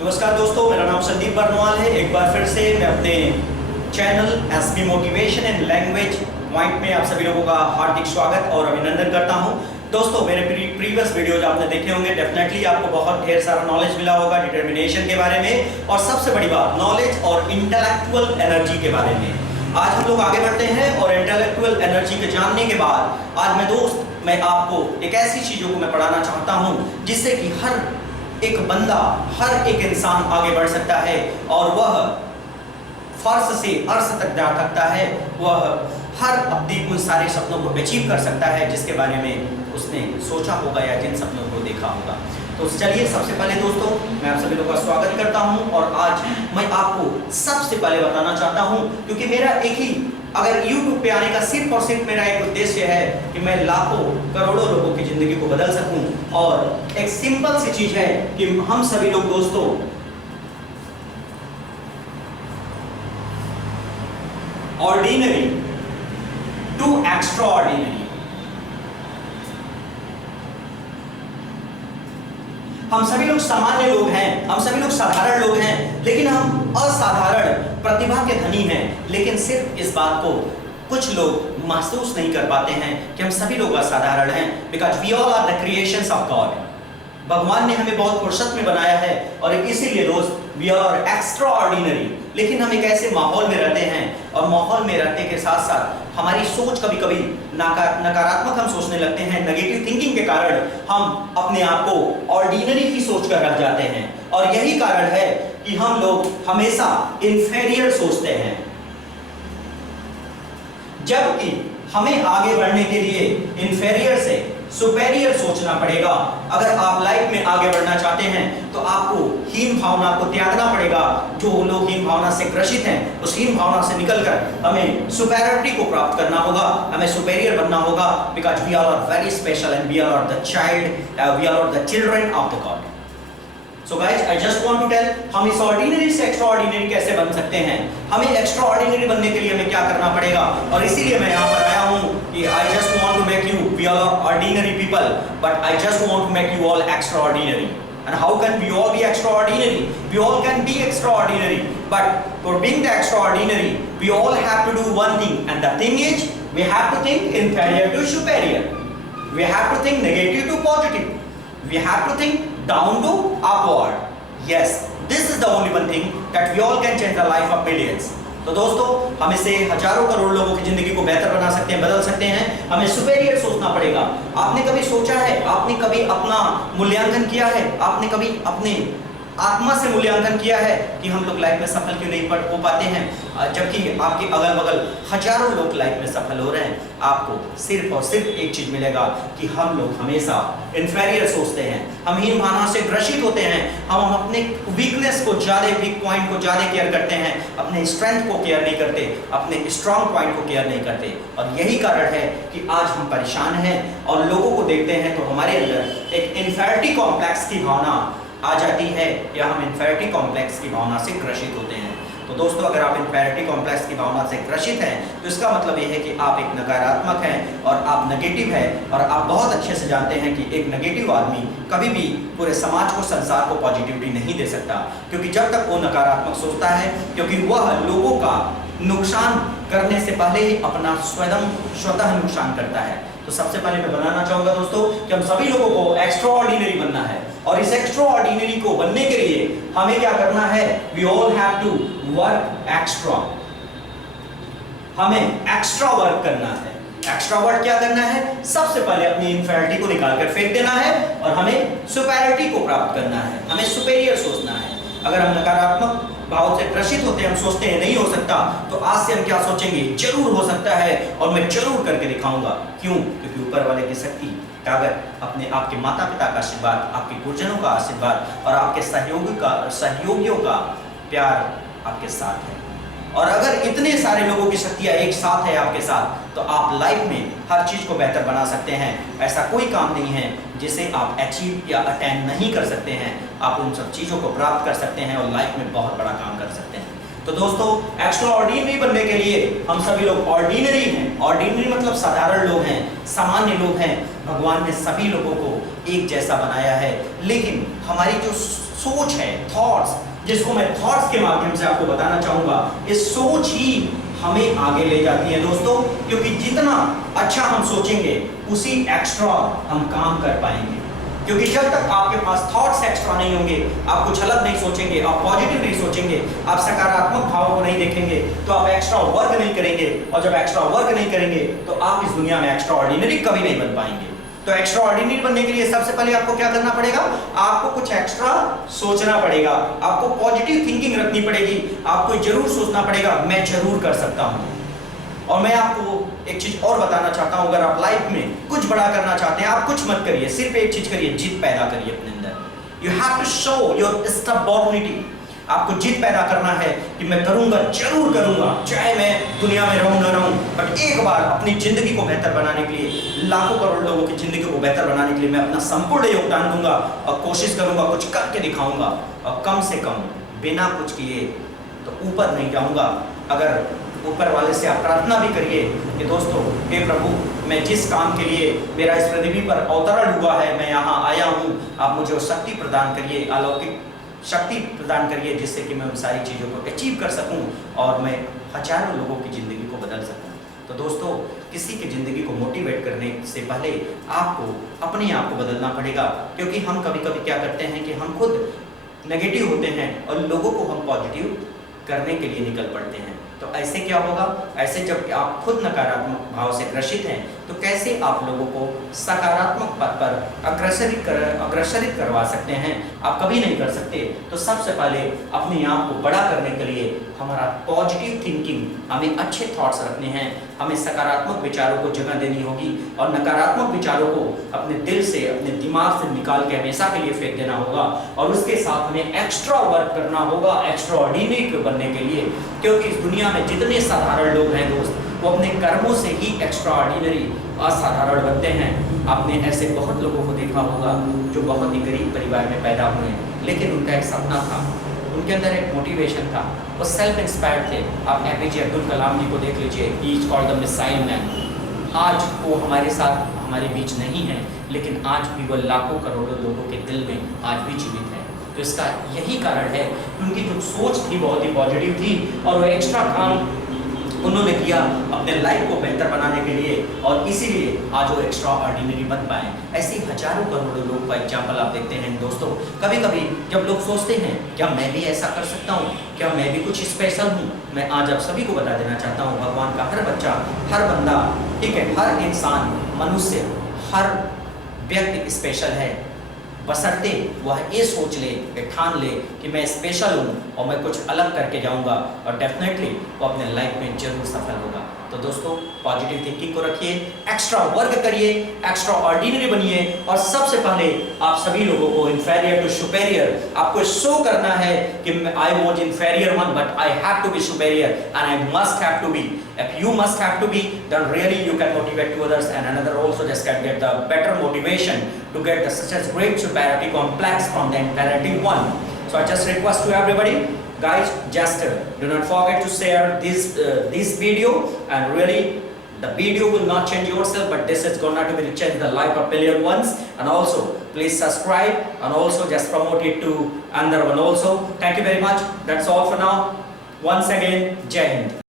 नमस्कार दोस्तों, मेरा नाम संदीप बर्नवाल है। एक बार फिर से मैं अपने channel SB motivation and language point में आप सभी लोगों का हार्दिक स्वागत और अभिनंदन करता हूं। दोस्तों, मेरे प्रीवियस वीडियोज आपने देखे होंगे, डेफिनेटली आपको बहुत ढेर सारा नॉलेज मिला होगा डिटर्मिनेशन के बारे में, और सबसे बड़ी बात नॉलेज और इंटेलेक्चुअल एनर्जी के बारे में। आज हम लोग आगे बढ़ते हैं और इंटेलेक्चुअल एनर्जी के जानने के बाद आज मैं आपको एक ऐसी चीजों को मैं पढ़ाना चाहता हूं जिससे कि हर एक बंदा, हर एक इंसान आगे बढ़ सकता है और वह फर्श से अर्श तक जा सकता है। वह हर अपने उन सारे सपनों को अचीव कर सकता है जिसके बारे में उसने सोचा होगा या जिन सपनों को देखा होगा। तो चलिए, सबसे पहले दोस्तों मैं आप सभी लोगों का स्वागत करता हूं और आज मैं आपको सबसे पहले बताना चाहता हूं, क्योंकि मेरा एक ही अगर YouTube पे आने का सिर्फ और सिर्फ मेरा एक उद्देश्य है कि मैं लाखों करोड़ों लोगों की जिंदगी को बदल सकूं। और एक सिंपल सी चीज है कि हम सभी लोग दोस्तों ऑर्डिनरी टू एक्स्ट्रा ऑर्डिनरी, हम सभी लोग सामान्य लोग हैं, हम सभी लोग साधारण लोग हैं, लेकिन हम असाधारण प्रतिभा के धनी हैं। लेकिन सिर्फ इस बात को कुछ लोग महसूस नहीं कर पाते हैं कि हम सभी लोग असाधारण हैं, because we all are the creations of God. भगवान ने हमें बहुत फुर्सत में बनाया है और इसीलिए रोज वी आर एक्स्ट्रा ऑर्डिनरी। लेकिन हम एक ऐसे माहौल में रहते हैं और माहौल में रहने के साथ साथ हमारी सोच कभी कभी नकारात्मक हम सोचने लगते हैं। नेगेटिव थिंकिंग के कारण हम अपने आप को ऑर्डिनरी ही सोच कर रख जाते हैं और यही कारण है कि हम लोग हमेशा इंफीरियर सोचते हैं, जबकि हमें आगे बढ़ने के लिए इंफीरियर से सुपेरियर सोचना पड़ेगा। अगर आप लाइफ में आगे बढ़ना चाहते हैं तो आपको हीन भावना को त्यागना पड़ेगा। जो लोग हीन भावना से ग्रसित हैं, उस हीन भावना से निकलकर हमें सुपेरियरिटी को प्राप्त करना होगा, हमें सुपेरियर बनना होगा, because we are very special and we are the child, we are the children of the God. So guys, I just want to tell हम इस ऑर्डिनरी से एक्स्ट्रा ऑर्डिनरी कैसे बन सकते हैं। हमें एक्स्ट्रा ऑर्डिनरी बनने के लिए हमें क्या करना पड़ेगा, और इसीलिए मैं यहाँ पर आया हूँ कि I just want to make you, we all are ordinary people, but I just want to make you all extraordinary. And how can we all be extraordinary? We all can be extraordinary, but for being the extraordinary, we all have to do one thing, and the thing is, we have to think inferior to superior. We have to think negative to positive. We have to think down to upward. Yes, this is the only one thing that we all can change the life of millions. तो दोस्तों, हम इससे हजारों करोड़ लोगों की जिंदगी को बेहतर बना सकते हैं, बदल सकते हैं। हमें सुपेरियर सोचना पड़ेगा। आपने कभी सोचा है, आपने कभी अपना मूल्यांकन किया है, आपने कभी अपने आत्मा से मूल्यांकन किया है कि हम लोग लाइफ में सफल क्यों नहीं हो पाते हैं, जबकि आपके अगल बगल हजारों लोग लाइफ में सफल हो रहे हैं। आपको सिर्फ और सिर्फ एक चीज मिलेगा कि हम लोग हमेशा इंफीरियर सोचते हैं, हम हीन भावना से ग्रसित होते हैं, हम अपने वीकनेस को ज्यादा, वीक पॉइंट को ज्यादा केयर करते हैं, अपने स्ट्रेंथ को केयर नहीं करते, अपने स्ट्रॉन्ग पॉइंट को केयर नहीं करते। और यही कारण है कि आज हम परेशान हैं और लोगों को देखते हैं तो हमारे अंदर एक इन्फीरियरिटी कॉम्प्लेक्स की भावना आ जाती है, या हम इन्फीरियरिटी कॉम्प्लेक्स की भावना से ग्रसित होते हैं। तो दोस्तों, अगर आप इन्फीरियरिटी कॉम्प्लेक्स की भावना से ग्रसित हैं तो इसका मतलब ये है कि आप एक नकारात्मक हैं और आप नेगेटिव हैं, और आप बहुत अच्छे से जानते हैं कि एक नेगेटिव आदमी कभी भी पूरे समाज को, संसार को पॉजिटिविटी नहीं दे सकता, क्योंकि जब तक वो नकारात्मक सोचता है, क्योंकि वह लोगों का नुकसान करने से पहले ही अपना स्वतः नुकसान करता है। तो सबसे पहले मैं बनाना चाहूंगा दोस्तों कि हम सभी लोगों को एक्स्ट्रा ऑर्डिनरी बनना है, और इस एक्स्ट्रा ऑर्डिनरी को बनने के लिए हमें क्या करना है, we all have to work extra. हमें एक्स्ट्रा वर्क करना है। एक्स्ट्रा वर्क क्या करना है, सबसे पहले अपनी इंफीरियरिटी को निकालकर फेंक देना है और हमें सुपेरियरिटी को प्राप्त करना है, हमें सुपेरियर सोचना है। अगर हम नकारात्मक भाव से ग्रसित होते हैं, हम सोचते हैं नहीं हो सकता, तो आज से हम क्या सोचेंगे, जरूर हो सकता है और मैं जरूर करके दिखाऊंगा। क्यों? क्योंकि ऊपर वाले की शक्ति, ताकत, अपने आपके माता पिता का आशीर्वाद, आपके गुरुजनों का आशीर्वाद और आपके सहयोगियों का प्यार आपके साथ है। और अगर इतने सारे लोगों की शक्तियां एक साथ है आपके साथ, तो आप लाइफ में हर चीज को बेहतर बना सकते हैं। ऐसा कोई काम नहीं है जिसे आप अचीव या अटेंड नहीं कर सकते हैं। आप उन सब चीजों को प्राप्त कर सकते हैं और लाइफ में बहुत बड़ा काम कर सकते हैं। तो दोस्तों, एक्स्ट्रा ऑर्डिनरी बनने के लिए हम सभी लोग ऑर्डिनरी हैं। ऑर्डिनरी मतलब साधारण लोग हैं, सामान्य लोग हैं। भगवान ने सभी लोगों को एक जैसा बनाया है, लेकिन हमारी जो सोच है, थॉट्स, जिसको मैं थॉट्स के माध्यम से आपको बताना चाहूंगा, ये सोच ही हमें आगे ले जाती है दोस्तों, क्योंकि जितना अच्छा हम सोचेंगे उसी एक्स्ट्रा हम काम कर पाएंगे। क्योंकि जब तक आपके पास थॉट्स एक्स्ट्रा नहीं होंगे, आप कुछ अलग नहीं सोचेंगे, आप पॉजिटिव नहीं सोचेंगे, आप सकारात्मक भाव को नहीं देखेंगे, तो आप एक्स्ट्रा वर्क नहीं करेंगे, और जब एक्स्ट्रा वर्क नहीं करेंगे तो आप इस दुनिया में एक्स्ट्रा ऑर्डिनरी कभी नहीं बन पाएंगे। तो एक्स्ट्रा ऑर्डिनरी बनने के लिए सबसे पहले आपको क्या करना पड़ेगा, आपको कुछ एक्स्ट्रा सोचना पड़ेगा, आपको पॉजिटिव थिंकिंग रखनी पड़ेगी, आपको जरूर सोचना पड़ेगा मैं जरूर कर सकता हूं। और मैं आपको एक चीज और बताना चाहता हूं, अगर आप लाइफ में कुछ बड़ा करना चाहते हैं, आप कुछ मत करिए, सिर्फ एक चीज करिए, जिद पैदा करिए अपने अंदर। You have to show your stability. आपको जिद पैदा करना है कि मैं करूंगा, जरूर करूंगा, चाहे मैं दुनिया में रहूं ना रहूं, बट एक बार अपनी जिंदगी को बेहतर बनाने के लिए, लाखों करोड़ लोगों की जिंदगी को बेहतर बनाने के लिए मैं अपना संपूर्ण योगदान दूंगा और कोशिश करूंगा, कुछ करके दिखाऊंगा। और कम से कम बिना कुछ किए तो ऊपर नहीं जाऊंगा। अगर ऊपर वाले से आप प्रार्थना भी करिए कि दोस्तों, हे प्रभु, मैं जिस काम के लिए मेरा इस पृथ्वी पर अवतरण हुआ है, मैं यहाँ आया हूँ, आप मुझे वो शक्ति प्रदान करिए, अलौकिक शक्ति प्रदान करिए, जिससे कि मैं उन सारी चीज़ों को अचीव कर सकूं और मैं हजारों लोगों की ज़िंदगी को बदल सकूं। तो दोस्तों, किसी की ज़िंदगी को मोटिवेट करने से पहले आपको अपने आप को बदलना पड़ेगा, क्योंकि हम कभी कभी क्या करते हैं कि हम खुद नेगेटिव होते हैं और लोगों को हम पॉजिटिव करने के लिए निकल पड़ते हैं। तो ऐसे क्या होगा, ऐसे जब आप खुद नकारात्मक भाव से ग्रसित हैं, तो कैसे आप लोगों को सकारात्मक पथ पर अग्रसरित करवा सकते हैं? आप कभी नहीं कर सकते। तो सबसे पहले अपने आप को बड़ा करने के लिए हमारा पॉजिटिव थिंकिंग, हमें अच्छे थॉट्स रखने हैं, हमें सकारात्मक विचारों को जगह देनी होगी और नकारात्मक विचारों को अपने दिल से, अपने दिमाग से निकाल के हमेशा के लिए फेंक देना होगा। और उसके साथ हमें एक्स्ट्रा वर्क करना होगा एक्स्ट्रा ऑर्डिनरी बनने के लिए, क्योंकि इस दुनिया में जितने साधारण लोग हैं दोस्त, वो अपने कर्मों से ही एक्स्ट्रा ऑर्डिनरी, असाधारण बनते हैं। आपने ऐसे बहुत लोगों को देखा होगा जो बहुत ही गरीब परिवार में पैदा हुए, लेकिन उनका एक सपना था, उनके अंदर एक मोटिवेशन था, वो सेल्फ इंस्पायर्ड थे। आप एपीजे अब्दुल कलाम जी को देख लीजिए, he is called the missile man. आज वो हमारे साथ, हमारे बीच नहीं है, लेकिन आज भी वो लाखों करोड़ों लोगों के दिल में आज भी जीवित है। तो इसका यही कारण है कि उनकी जो सोच थी बहुत ही पॉजिटिव थी, और वो एक्स्ट्रा काम उन्होंने किया अपने लाइफ को बेहतर बनाने के लिए, और इसीलिए आज वो एक्स्ट्रा ऑर्डिनरी बन पाए। ऐसे हजारों करोड़ों लोगों का एग्जाम्पल आप देखते हैं दोस्तों। कभी कभी जब लोग सोचते हैं क्या मैं भी ऐसा कर सकता हूँ, क्या मैं भी कुछ स्पेशल हूँ, मैं आज आप सभी को बता देना चाहता हूँ, भगवान का हर बच्चा, हर बंदा, ठीक है, हर इंसान, मनुष्य, हर व्यक्ति स्पेशल है, बशर्ते वह ये सोच ले, ठान ले कि मैं स्पेशल हूँ और मैं कुछ अलग करके जाऊँगा, और डेफिनेटली वो अपने लाइफ में जरूर सफल होगा। तो दोस्तों, पॉजिटिव थिंकिंग को रखिए, एक्स्ट्रा वर्क करिए, एक्स्ट्रा ऑर्डिनरी बनिए, और सबसे पहले आप सभी लोगों को इन्फीरियर टू सुपेरियर आपको शो करना है कि I was inferior one, but I have to be superior and I must have to be. If you must have to be, then really you can motivate to others, and another also just can get the better motivation to get the such as great superiority complex from the imperative one. So I just request to everybody, guys, just do not forget to share this video, and really the video will not change yourself, but this is gonna to be change the life of million ones. And also please subscribe and also just promote it to another one also. Thank you very much. That's all for now. Once again, Jai Hind.